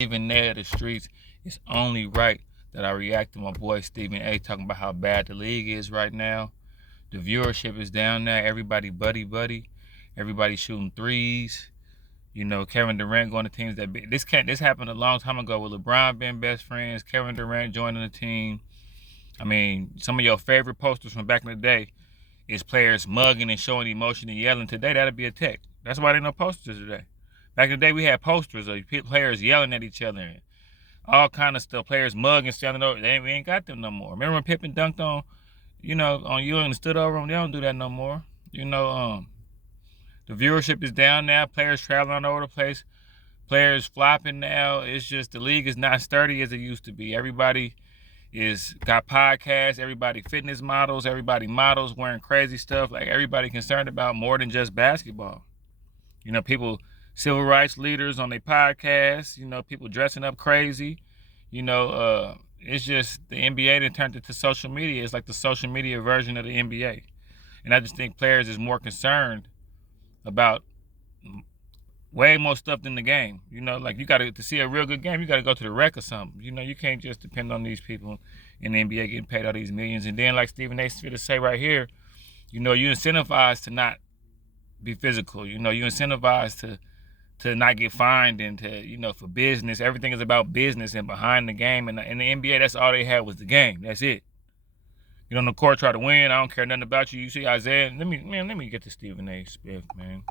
Stephen A. of the streets, it's only right that I react to my boy Stephen A. talking about how bad the league is right now. The viewership is down there. Everybody buddy. Everybody shooting threes. You know, Kevin Durant going to teams that this happened a long time ago with LeBron being best friends, Kevin Durant joining the team. I mean, some of your favorite posters from back in the day is players mugging and showing emotion and yelling. Today, that'll be a tech. That's why there no posters today. Back in the day, we had posters of players yelling at each other and all kind of stuff. Players mugging, standing over. We ain't got them no more. Remember when Pippen dunked on you and stood over them? They don't do that no more. The viewership is down now. Players traveling all over the place. Players flopping now. It's just the league is not sturdy as it used to be. Everybody got podcasts. Everybody fitness models. Everybody models wearing crazy stuff. Like everybody concerned about more than just basketball. People, civil rights leaders on their podcasts. People dressing up crazy. It's just the NBA that turned into social media. It's like the social media version of the NBA. And I just think players is more concerned about way more stuff than the game. Like you got to see a real good game, you got to go to the rec or something. You can't just depend on these people in the NBA getting paid all these millions. And then like Stephen A. Smith to say right here, you incentivized to not be physical. You incentivized to not get fined and to, for business. Everything is about business and behind the game. And in the NBA, that's all they had was the game. That's it. On the court, try to win. I don't care nothing about you. You see Isaiah. Let me get to Stephen A. Smith, man.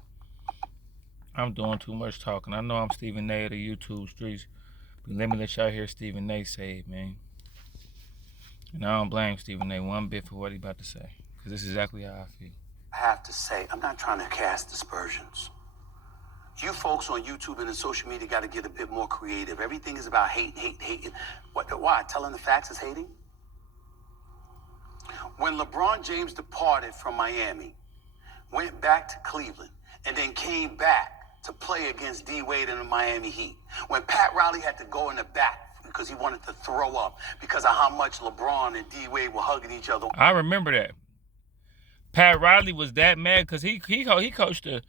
I'm doing too much talking. I know I'm Stephen A. of the YouTube streets, but let me let y'all hear Stephen A. say it, man. And I don't blame Stephen A. one bit for what he about to say, because this is exactly how I feel. I have to say, I'm not trying to cast aspersions. You folks on YouTube and in social media got to get a bit more creative. Everything is about hating. Why? Telling the facts is hating? When LeBron James departed from Miami, went back to Cleveland, and then came back to play against D. Wade and the Miami Heat, when Pat Riley had to go in the back because he wanted to throw up because of how much LeBron and D. Wade were hugging each other. I remember that. Pat Riley was that mad because he coached the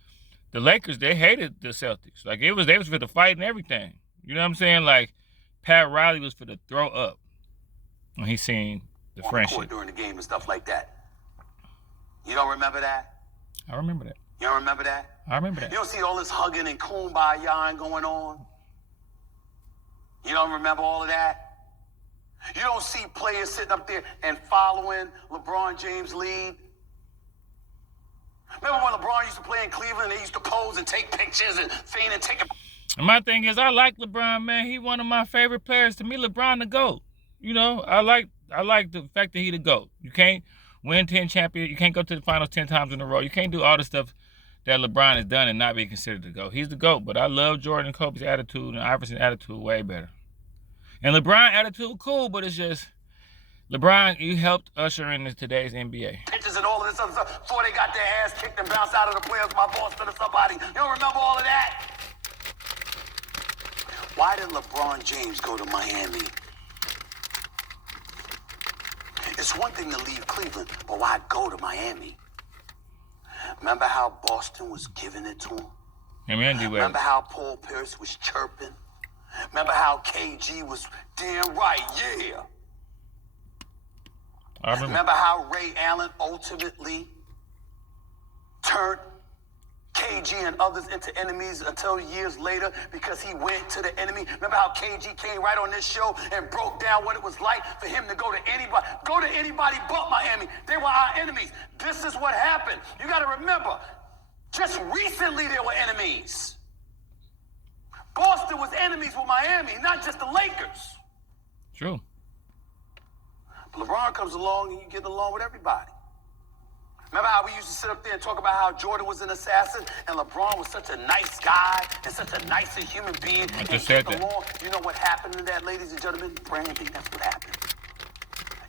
Lakers. They hated the Celtics. Like they was for the fight and everything. You know what I'm saying? Like Pat Riley was for the throw up when he seen the friendship during the game and stuff like that. You don't remember that? I remember that. You don't remember that? I remember that. You don't see all this hugging and kumbaya going on? You don't remember all of that? You don't see players sitting up there and following LeBron James' lead? Remember when LeBron used to play in Cleveland, they used to pose and take pictures and feign and take a... And my thing is, I like LeBron, man. He one of my favorite players. To me, LeBron the GOAT. I like the fact that he the GOAT. You can't win 10 champions. You can't go to the finals 10 times in a row. You can't do all the stuff that LeBron has done and not be considered the GOAT. He's the GOAT, but I love Jordan and Kobe's attitude and Iverson's attitude way better. And LeBron's attitude, cool, but it's just, LeBron, you helped usher in today's NBA. Pictures and all of this other stuff before they got their ass kicked and bounced out of the players. My boss been somebody. You don't remember all of that? Why did LeBron James go to Miami? It's one thing to leave Cleveland, but why go to Miami? Remember how Boston was giving it to him? Remember how Paul Pierce was chirping? Remember how KG was damn right, yeah. Remember how Ray Allen ultimately turned KG and others into enemies until years later because he went to the enemy. Remember how KG came right on this show and broke down what it was like for him to go to anybody but Miami. They were our enemies. This is what happened. You got to remember, just recently they were enemies. Boston was enemies with Miami, not just the Lakers. True. But LeBron comes along and you get along with everybody. Remember how we used to sit up there and talk about how Jordan was an assassin and LeBron was such a nice guy and such a nicer human being? I just said that. You know what happened to that, ladies and gentlemen? Branding, that's what happened.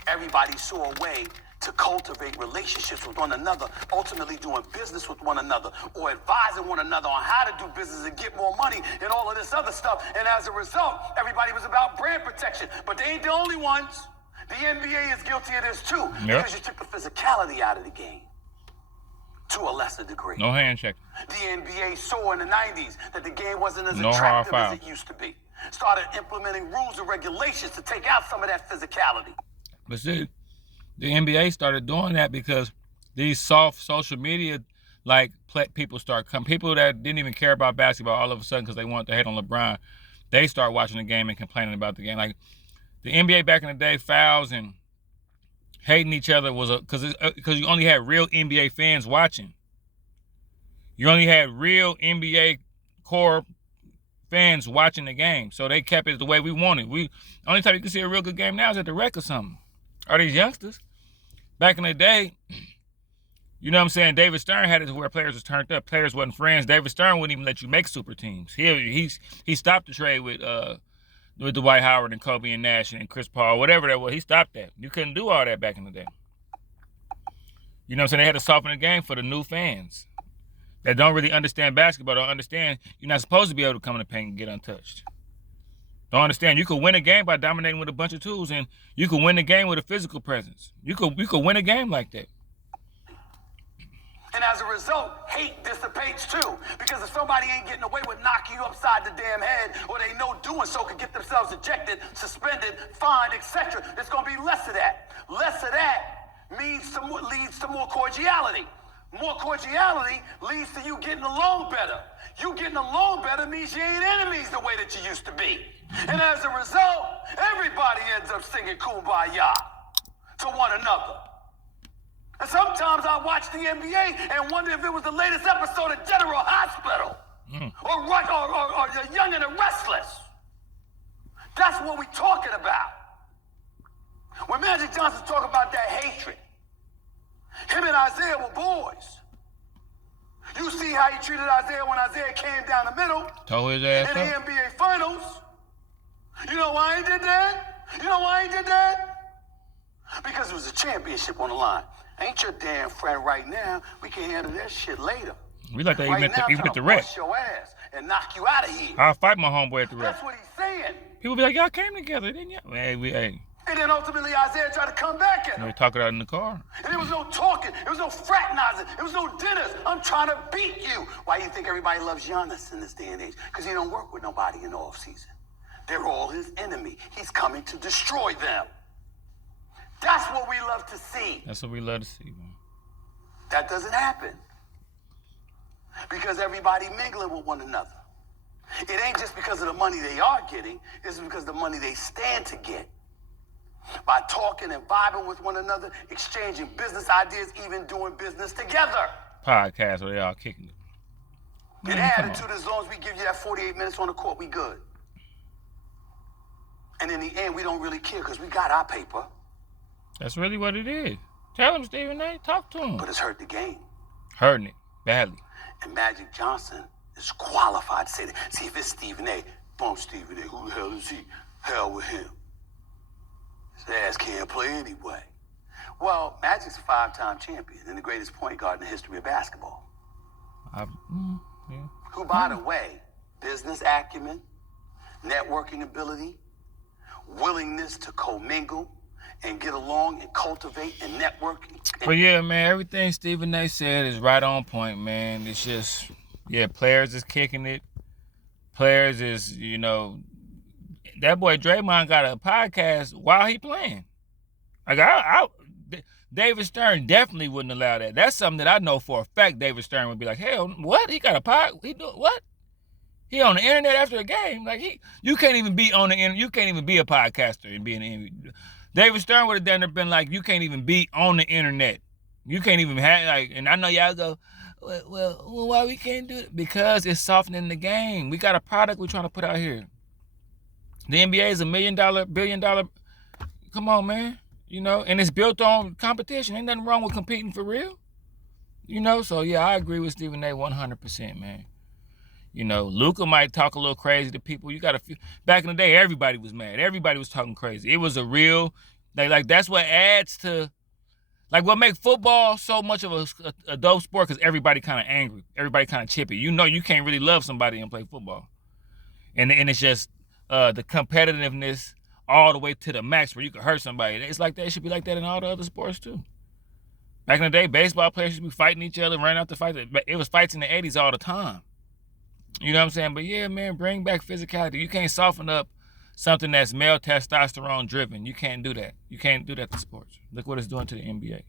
Everybody saw a way to cultivate relationships with one another, ultimately doing business with one another or advising one another on how to do business and get more money and all of this other stuff. And as a result, everybody was about brand protection. But they ain't the only ones. The NBA is guilty of this too, because you took the physicality out of the game. to a lesser degree. No handshake. The NBA saw in the 90s that the game wasn't as No hard attractive foul. as it used to be. Started implementing rules and regulations to take out some of that physicality. But see, the NBA started doing that because these soft social media people start coming. People that didn't even care about basketball all of a sudden because they wanted to hate on LeBron, they start watching the game and complaining about the game. Like the NBA back in the day, fouls and hating each other was because you only had real NBA fans watching. You only had real NBA core fans watching the game, so they kept it the way we wanted. Only time you can see a real good game now is at the rec or something. Are these youngsters? Back in the day, you know what I'm saying? David Stern had it to where players was turned up. Players wasn't friends. David Stern wouldn't even let you make super teams. He stopped the trade with Dwight Howard and Kobe and Nash and Chris Paul, whatever that was. He stopped that. You couldn't do all that back in the day. You know what I'm saying? They had to soften the game for the new fans that don't really understand basketball, don't understand you're not supposed to be able to come in the paint and get untouched. Don't understand. You could win a game by dominating with a bunch of tools, and you could win the game with a physical presence. You could win a game like that. And as a result, hate dissipates too. Because if somebody ain't getting away with knocking you upside the damn head, or they know doing so could get themselves ejected, suspended, fined, etc., there's going to be less of that. Less of that leads to more cordiality. More cordiality leads to you getting along better. You getting along better means you ain't enemies the way that you used to be. And as a result, everybody ends up singing Kumbaya to one another. And sometimes I watch the NBA and wonder if it was the latest episode of General Hospital or Young and the Restless. That's what we talking about. When Magic Johnson talk about that hatred, him and Isaiah were boys. You see how he treated Isaiah when Isaiah came down the middle Tore his ass in the up. NBA Finals. You know why he did that? You know why he did that? Because it was a championship on the line. Ain't your damn friend right now. We can handle that shit later. We like that Right even now, at I'm the trying rec. to bust your ass and knock you out of here. I'll fight my homeboy at the rec. That's what he's saying. People be like, y'all came together, didn't y'all? Hey. And then ultimately Isaiah tried to come back at him. We talk it out in the car. And there was no talking. There was no fraternizing. There was no dinners. I'm trying to beat you. Why do you think everybody loves Giannis in this day and age? Because he don't work with nobody in the offseason. They're all his enemy. He's coming to destroy them. That's what we love to see. That's what we love to see, man. That doesn't happen. Because everybody mingling with one another. It ain't just because of the money they are getting. It's because of the money they stand to get. By talking and vibing with one another, exchanging business ideas, even doing business together. Podcast where they all kicking it. And Man, come attitude, on. as long as we give you that 48 minutes on the court, we good. And in the end, we don't really care because we got our paper. That's really what it is. Tell him, Stephen A. Talk to him. But it's hurt the game. Hurting it badly. And Magic Johnson is qualified to say that. See, if it's Stephen A., boom, Stephen A., who the hell is he? Hell with him. His ass can't play anyway. Well, Magic's a 5-time champion and the greatest point guard in the history of basketball. Yeah. Who, by the way, business acumen, networking ability, willingness to commingle and get along and cultivate and network. But yeah, man, everything Stephen A. said is right on point, man. It's just, players is kicking it. Players is, that boy Draymond got a podcast while he playing. Like, David Stern definitely wouldn't allow that. That's something that I know for a fact David Stern would be like, hell, what? He got a pod? He do what? He on the internet after a game? Like, you can't even be on the internet. You can't even be a podcaster and be in the internet. David Stern would have been like, you can't even be on the internet. You can't even have, and I know y'all go, well, why we can't do it? Because it's softening the game. We got a product we're trying to put out here. The NBA is $1 million, $1 billion. Come on, man. And it's built on competition. Ain't nothing wrong with competing for real. So yeah, I agree with Stephen A. 100%, man. Luka might talk a little crazy to people. Back in the day, everybody was mad. Everybody was talking crazy. It was a real, like that's what adds to, what makes football so much of a dope sport, because everybody kind of angry. Everybody kind of chippy. You can't really love somebody and play football. And it's just the competitiveness all the way to the max where you can hurt somebody. It's like that. It should be like that in all the other sports too. Back in the day, baseball players used to be fighting each other, running out to fight. It was fights in the 80s all the time. You know what I'm saying? But yeah, man, bring back physicality. You can't soften up something that's male testosterone driven. You can't do that. You can't do that to sports. Look what it's doing to the NBA.